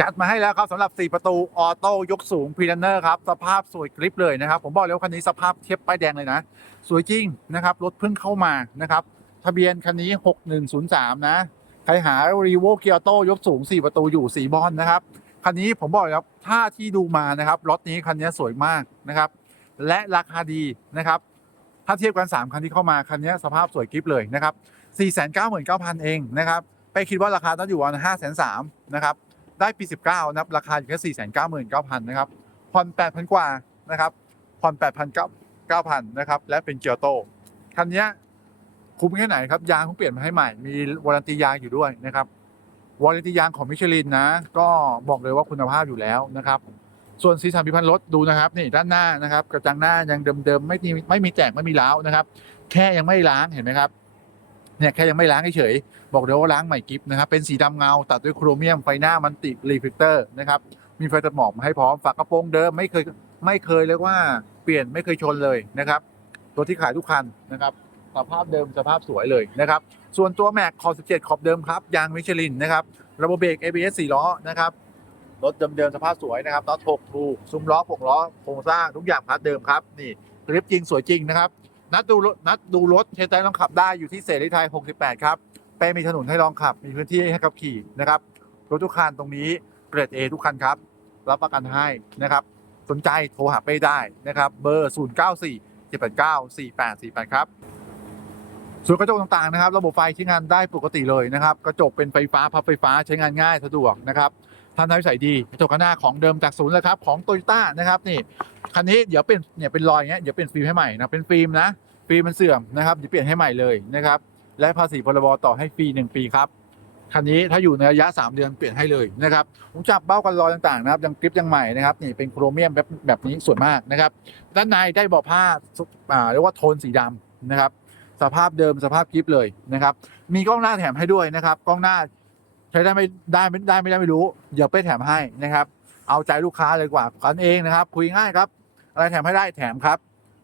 จัดมาให้แล้วครับสำหรับ 4 ประตูออโต้ยกสูงพรีเดนอร์ครับ สภาพสวยกริปเลยนะครับ ผมบอกเลยว่าคันนี้สภาพเทียบป้ายแดงเลยนะ สวยจริงนะครับ รถเพิ่งเข้ามานะครับ ทะเบียนคันนี้ 6103 นะ ใครหารีโวเกียโต้ยกสูง 4 ประตูอยู่สีบอลนะครับ คันนี้ผมบอกเลยครับถ้าที่ดูมานะครับรถนี้คันนี้สวยมากนะครับ และราคาดีนะครับ ถ้าเทียบกัน 3 คันที่เข้ามาคันนี้สภาพสวยกริปเลยนะครับ499,000 เองนะครับไปคิดว่าราคาต้องอยู่ประมาณ503,000นะครับ ได้ปี 19นะครับราคาอยู่แค่499,000นะครับผ่อน8,000 กว่านะครับผ่อน8,900นะครับและเป็นเกียวโตคันนี้คุ้มแค่ไหนครับยางเขาเปลี่ยนมาให้ใหม่มีวารันตียางอยู่ด้วยนะครับวารันตียางของมิชลินนะ ก็บอกเลยว่าคุณภาพอยู่แล้วนะครับ ส่วนสีสันพิพันธ์รถดูนะครับนี่ด้านหน้านะครับกระจังหน้ายังเดิมๆไม่มีไม่มีแตกไม่มีร้าวนะครับ แค่ยังไม่ล้างเห็นไหมครับ เนี่ยแค่ยังไม่ล้างเฉยบอกเลยว่าล้างใหม่กิฟนะครับ เป็นสีดำเงาตัดด้วยโครเมียมไฟหน้ามันติรีเฟกเตอร์นะครับ มีไฟตัดหมอกมาให้พร้อมฝากระโปรงเดิมไม่เคยไม่เคยเรียกว่าเปลี่ยนไม่เคยชนเลยนะครับ ตัวที่ขายทุกคันนะครับสภาพเดิมสภาพสวยเลยนะครับ ส่วนตัวแม็กขอบ17 ขอบเดิมครับ ยางมิชลินนะครับ ระบบเบรก ABS 4 ล้อนะครับ รถเดิมๆสภาพสวยนะครับน็อต6ทูซุ้มล้อ6ล้อโครงสร้างทุกอย่างพาร์ทเดิมครับ นี่กริปจริงสวยจริงนะครับ นัดดูรถนัดดูรถเทสไดลองขับได้อยู่ที่เสรีไทย 68 ครับเป้มีถนนให้ลองขับ มีพื้นที่ให้ขับขี่นะครับ รถทุกคันตรงนี้เกรด A ทุกคันครับ รับประกันให้นะครับ สนใจโทรหาเป้ได้นะครับ เบอร์ 094 789 4848 ครับส่วนกระจกต่างๆนะครับ ระบบไฟใช้งานได้ปกติเลยนะครับ กระจกเป็นไฟฟ้าพับไฟฟ้าใช้งานง่ายสะดวกนะครับท่านทำใส่ดีกระจกหน้าของเดิมจากศูนย์เลยครับของโตโยต้านะครับนี่ คันนี้เดี๋ยวเป็นเนี่ยเป็นรอยอย่างเงี้ยเดี๋ยวเป็นฟิล์มให้ใหม่นะเป็นฟิล์มนะฟิล์มมันเสื่อมนะครับเดี๋ยวเปลี่ยนให้ใหม่เลยนะครับและภาษีพรบต่อให้ฟรี1ปีครับคันนี้ถ้าอยู่ในระยะ 3 เดือนเปลี่ยนให้เลยนะครับผมจับเบ้ากันรอยต่างๆนะครับยังกริปยังใหม่นะครับนี่เป็นโครเมียมแบบแบบนี้ส่วนมากนะครับด้านในได้เบาะผ้าอ่าเรียกว่าโทนสีดำนะครับสภาพเดิมสภาพกริปเลยนะครับมีกล้องหน้าแถมให้ด้วยนะครับกล้องหน้าใช้ได้ไม่ได้ไม่ได้ไม่ได้ไม่รู้เดี๋ยวไปแถมให้นะครับเอาใจลูกค้าเลยกว่ากันเองนะครับคุยง่ายครับ อะไรแถมให้ได้แถมครับ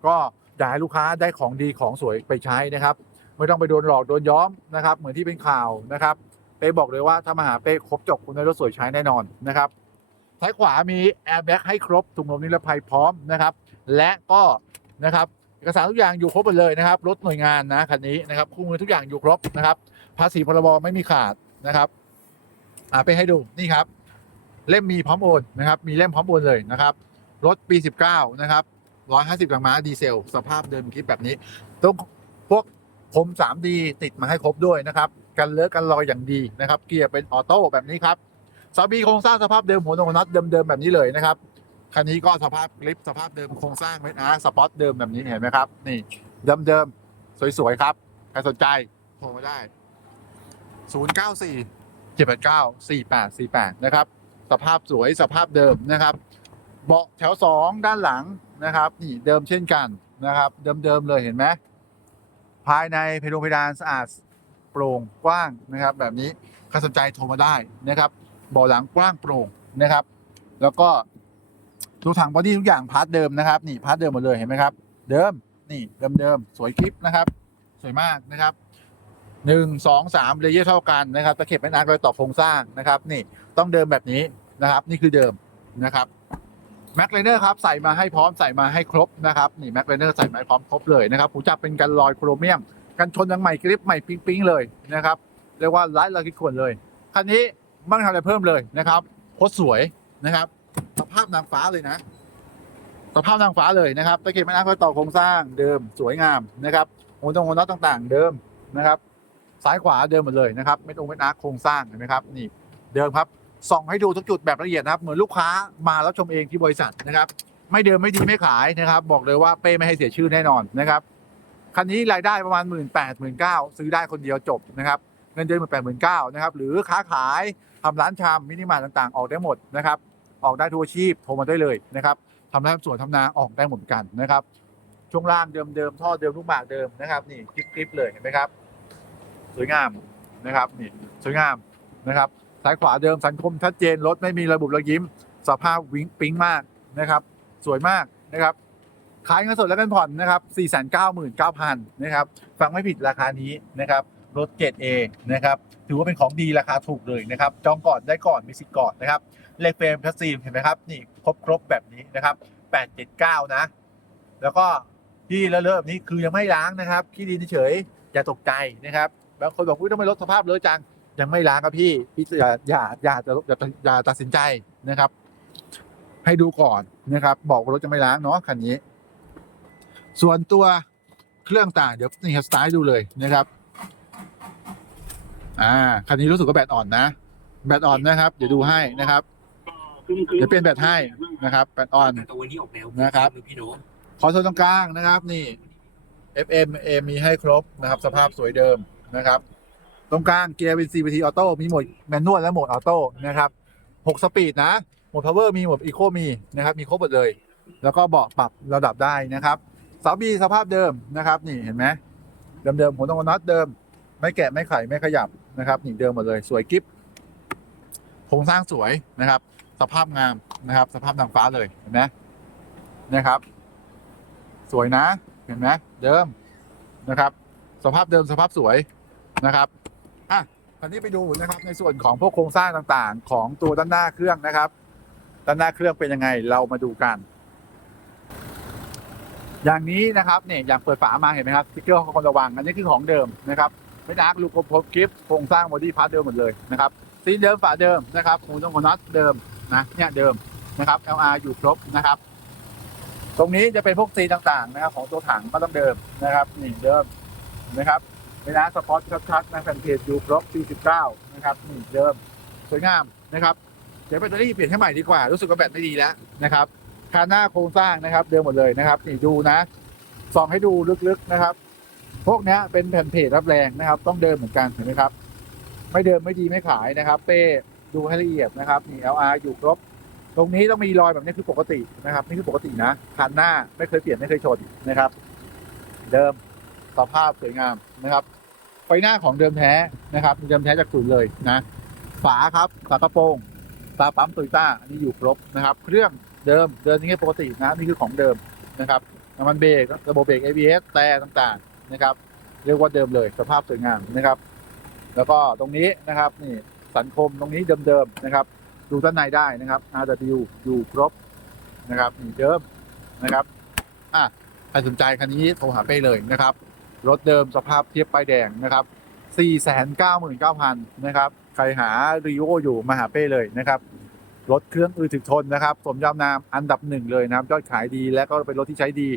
ก็อยากให้ลูกค้าได้ของดีของสวยไปใช้นะครับ ไม่ต้องไปโดนหลอกโดนย้อมนะครับ เหมือนที่เป็นข่าวนะครับ เป้บอกเลยว่าถ้ามาหาเป้ครบจบคุณได้รถสวยใช้แน่นอนนะครับซ้ายขวามีแอร์แบ็กให้ครบถุงลมนิรภัยพร้อมนะครับ และก็นะครับเอกสารทุกอย่างอยู่ครบหมดเลยนะครับรถหน่วยงานนะคันนี้นะครับคู่มือทุกอย่างอยู่ครบนะครับ ภาษีพรบไม่มีขาดนะครับอ่าไปให้ดูนี่ครับ เล่มมีพร้อมโอนนะครับ มีเล่มพร้อมโอนเลยนะครับ รถปี 19 นะครับ 150แรงม้าดีเซล สภาพเดิมคลิปแบบนี้ต้องพวกพรม 3D ติดมาให้ครบด้วยนะครับ กันเลอะกันรอยอย่างดีนะครับ เกียร์เป็นออโต้แบบนี้ครับซาบีโครงสร้างสภาพเดิมหัวโนน็อตเดิมๆแบบนี้เลยนะครับคันนี้ก็สภาพคลิปสภาพเดิมโครงสร้างเมทอาร์สปอตเดิมแบบนี้เห็นไหมครับ นี่เดิมๆสวยๆครับใครสนใจโทรมาได้ 094 789 4848 นะครับ สภาพสวยสภาพเดิมนะครับ เบาะแถว 2 ด้านหลังนะครับ นี่เดิมเช่นกันนะครับ เดิมๆเลยเห็นไหมภายในเพดงเพดานสะอาดโปร่งกว้างนะครับ แบบนี้ใครสนใจโทรมาได้นะครับเบาะหลังกว้างโปร่งนะครับ แล้วก็ดูถังบอดี้ทุกอย่างพาร์ทเดิมนะครับ นี่พาร์ทเดิมหมดเลยเห็นไหมครับ เดิมนี่เดิมๆสวยคลิปนะครับ สวยมากนะครับหนึ่งสองสามเลเยอร์เท่ากันนะครับตะเข็บไม่นานรอยต่อโครงสร้างนะครับ นี่ต้องเดิมแบบนี้นะครับ นี่คือเดิมนะครับ แม็กไลเนอร์ครับใส่มาให้พร้อมใส่มาให้ครบนะครับนี่แม็กไลเนอร์ใส่มาพร้อมครบเลยนะครับหูจับเป็นกันลอยโครเมียม กันชนยังใหม่กริปใหม่ปิ๊งๆเลยนะครับเรียกว่าไร้ลาคิดควรเลยคันนี้ไม่งทำอะไรเพิ่มเลยนะครับโคตรสวยนะครับ สภาพนางฟ้าเลยนะ สภาพนางฟ้าเลยนะครับตะเข็บแม่น้ำรอยต่อโครงสร้างเดิมสวยงามนะครับหัวตรงหัวน็อตต่างๆ เดิมนะครับซ้ายขวาเดิมหมดเลยนะครับไม่ตรงไม่นักโครงสร้างเห็นไหมครับนี่เดิมครับ ส่องให้ดูทุกจุดแบบละเอียดนะครับ เหมือนลูกค้ามาแล้วชมเองที่บริษัทนะครับ ไม่เดิมไม่ดีไม่ขายนะครับ บอกเลยว่าเป้ไม่ให้เสียชื่อแน่นอนนะครับคันนี้รายได้ประมาณหมื่นแปดหมื่นเก้าซื้อได้คนเดียวจบนะครับเงินเดือนหมื่นแปดหมื่นเก้านะครับหรือค้าขายทำร้านชามมินิมาร์ทต่างๆ ออกได้หมดนะครับออกได้ทุกอาชีพโทรมาได้เลยนะครับทำร่ทำสวนทำนาออกได้หมดเหมือนกันนะครับช่วงล่างเดิมๆท่อเดิมลูกหมากเดิมนะครับ นี่คลิปๆเลยเห็นไหมครับ สวยงามนะครับนี่สวยงามนะครับ ซ้ายขวาเดิมสังคมชัดเจนรถไม่มีระบุระยิ้ม สภาพวิ้งปิ๊งมากนะครับ สวยมากนะครับขายเงินสดและเงินผ่อนนะครับ 499,000 นะครับ ฟังไม่ผิดราคานี้นะครับ รถเกรด A นะครับ ถือว่าเป็นของดีราคาถูกเลยนะครับ จองก่อนได้ก่อนมีสิทธิ์ก่อนนะครับ เลขเฟรมคัสซีมเห็นไหมครับ นี่ครบครบแบบนี้นะครับ 879 นะ แล้วก็ที่เลอะๆแบบนี้คือยังไม่ล้างนะครับ ขี้ดินเฉยอย่าตกใจนะครับ บางคนบอกว่าทำไมรถสภาพเลอะจัง ยังไม่ล้างครับพี่พี่อย่าอย่าอย่าอย่าอย่าอย่าตัดสินใจนะครับ ให้ดูก่อนนะครับ บอกว่ารถจะไม่ล้างเนาะคันนี้ ส่วนตัวเครื่องต่างเดี๋ยวนี่ครับสไตล์ดูเลยนะครับ อ่าคันนี้รู้สึกว่าแบตอ่อนนะ แบตอ่อนนะครับ เดี๋ยวดูให้นะครับ เดี๋ยวเปลี่ยนแบตให้นะครับ แบตอ่อนแต่ตัวนี้ออกแนวนะครับพี่โน้ตคอนโซลตรงกลางนะครับ นี่ FM AM มีให้ครบนะครับ สภาพสวยเดิมนะครับ ตรงกลางเกียร์เป็น CVT ออโต้มีโหมดแมนนวลและโหมดออโต้นะครับ6สปีดนะโหมดพาวเวอร์มีโหมดอีโคมีนะครับมีครบหมดเลย แล้วก็เบาะปรับระดับได้นะครับเสาบีสภาพเดิมนะครับนี่เห็นไหมเดิมๆหัวตรงน็อตเดิม ไม่แกะไม่ไขไม่ขยับนะครับนี่เดิมหมดเลยสวยกิ๊บโครงสร้างสวยนะครับ สภาพงามนะครับ สภาพนางฟ้าเลยเห็นไหมนะครับ สวยนะเห็นไหมเดิมนะครับ สภาพเดิมสภาพสวยนะครับ อะคราวนี้ไปดูนะครับในส่วนของพวกโครงสร้างต่างๆ ของตัวด้านหน้าเครื่องนะครับ ด้านหน้าเครื่องเป็นยังไงเรามาดูกัน อย่างนี้นะครับเนี่ยอย่างเปิดฝามาเห็นไหมครับสติ๊กเกอร์ของคนระวังอันนี้คือของเดิมนะครับไม่ดักลูกกลมพบกิฟต์โครงสร้างบอดี้พาร์ทเดิมหมดเลยนะครับซีนเดิมฝาเดิมนะครับหูตรงหัวน็อตเดิมนะเนี่ยเดิมนะครับ LR อยู่ครบนะครับ ตรงนี้จะเป็นพวกซีนต่างๆนะครับ ของตัวถังก็ต้องเดิมนะครับนี่เดิมนะครับ เวลาสปอตชัดๆนะแผ่นเพจอยู่ครบ49นะครับนี่เดิมสวยงามนะครับเดี๋ยวแบตเตอรี่เปลี่ยนให้ใหม่ดีกว่า รู้สึกว่าแบตไม่ดีแล้วนะครับคานหน้าโครงสร้างนะครับ เดิมหมดเลยนะครับนี่ดูนะส่องให้ดูลึกๆนะครับ พวกนี้เป็นแผ่นเพจรับแรงนะครับ ต้องเดิมเหมือนกันเห็นไหมครับ ไม่เดิมไม่ดีไม่ขายนะครับ เป้ดูให้ละเอียดนะครับนี่ LR อยู่ครบ ตรงนี้ต้องมีรอยแบบนี้คือปกตินะครับนี่คือปกตินะคันหน้าไม่เคยเปลี่ยนไม่เคยชนนะครับ เดิมสภาพสวยงามนะครับ ไฟหน้าของเดิมแท้นะครับ เดิมแท้จากศูนย์เลยนะ ฝาครับฝากระโปรงตาปั๊มโตโยต้าอันนี้อยู่ครบนะครับ เครื่องเดิมเดินนี่ปกตินะนี่คือของเดิมนะครับน้ำมันเบรกระบบเบรก ABS แต่ต่างๆนะครับ เรียกว่าเดิมเลยสภาพสวยงามนะครับ แล้วก็ตรงนี้นะครับนี่สันคมตรงนี้เดิมๆนะครับ ดูด้านในได้นะครับ RW อยู่ครบนะครับนี่เดิมนะครับอะใครสนใจคันนี้โทรหาเป้เลยนะครับ รถเดิมสภาพเทียบป้ายแดงนะครับ 499,000 นะครับ ใครหารีโออยู่มาหาเป้เลยนะครับ รถเครื่องอือถึกทนนะครับ สมยำนามอันดับหนึ่งเลยนะครับยอดขายดีและก็เป็นรถที่ใช้ดี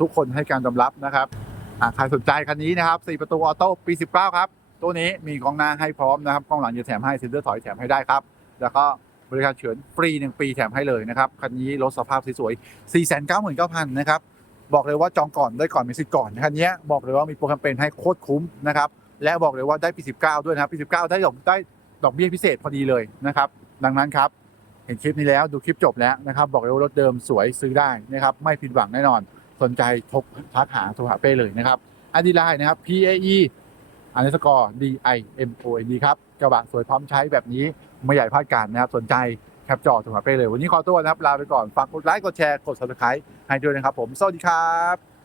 ทุกคนให้การยอมรับนะครับใครสนใจคันนี้นะครับ 4 ประตูออโต้ปี 19 ครับ ตัวนี้มีกล้องหน้าให้พร้อมนะครับกล้องหลังจะแถมให้เซ็นเตอร์ถอยแถมให้ได้ครับ แล้วก็บริการเฉือนฟรี 1 ปีแถมให้เลยนะครับ คันนี้รถสภาพสวยๆ 499,000 นะครับ บอกเลยว่าจองก่อนได้ก่อนมีสิทธิ์ก่อนคันนี้บอกเลยว่ามีโปรแกรมเป็นให้โคตรคุ้มนะครับและบอกเลยว่าได้ปี 19 ด้วยนะครับปี 19 ได้ดอกได้ดอกเบี้ยพิเศษพอดีเลยนะครับดังนั้นครับเห็นคลิปนี้แล้วดูคลิปจบแล้วนะครับบอกเลยว่ารถเดิมสวยซื้อได้นะครับไม่ผิดหวังแน่นอน สนใจทกทักหาโทรหาเป้เลยนะครับอันดีไลน์นะครับ P A E อันนี้สกอร์ D I M O N D ครับกระบะสวยพร้อมใช้แบบนี้ไม่ใหญ่พลาดการนะครับสนใจ แคปจอโทรหาเป้เลย วันนี้ขอตัวนะครับ ลาไปก่อน ฝากกดไลค์ กดแชร์ กด subscribe ให้ด้วยนะครับผม สวัสดีครับ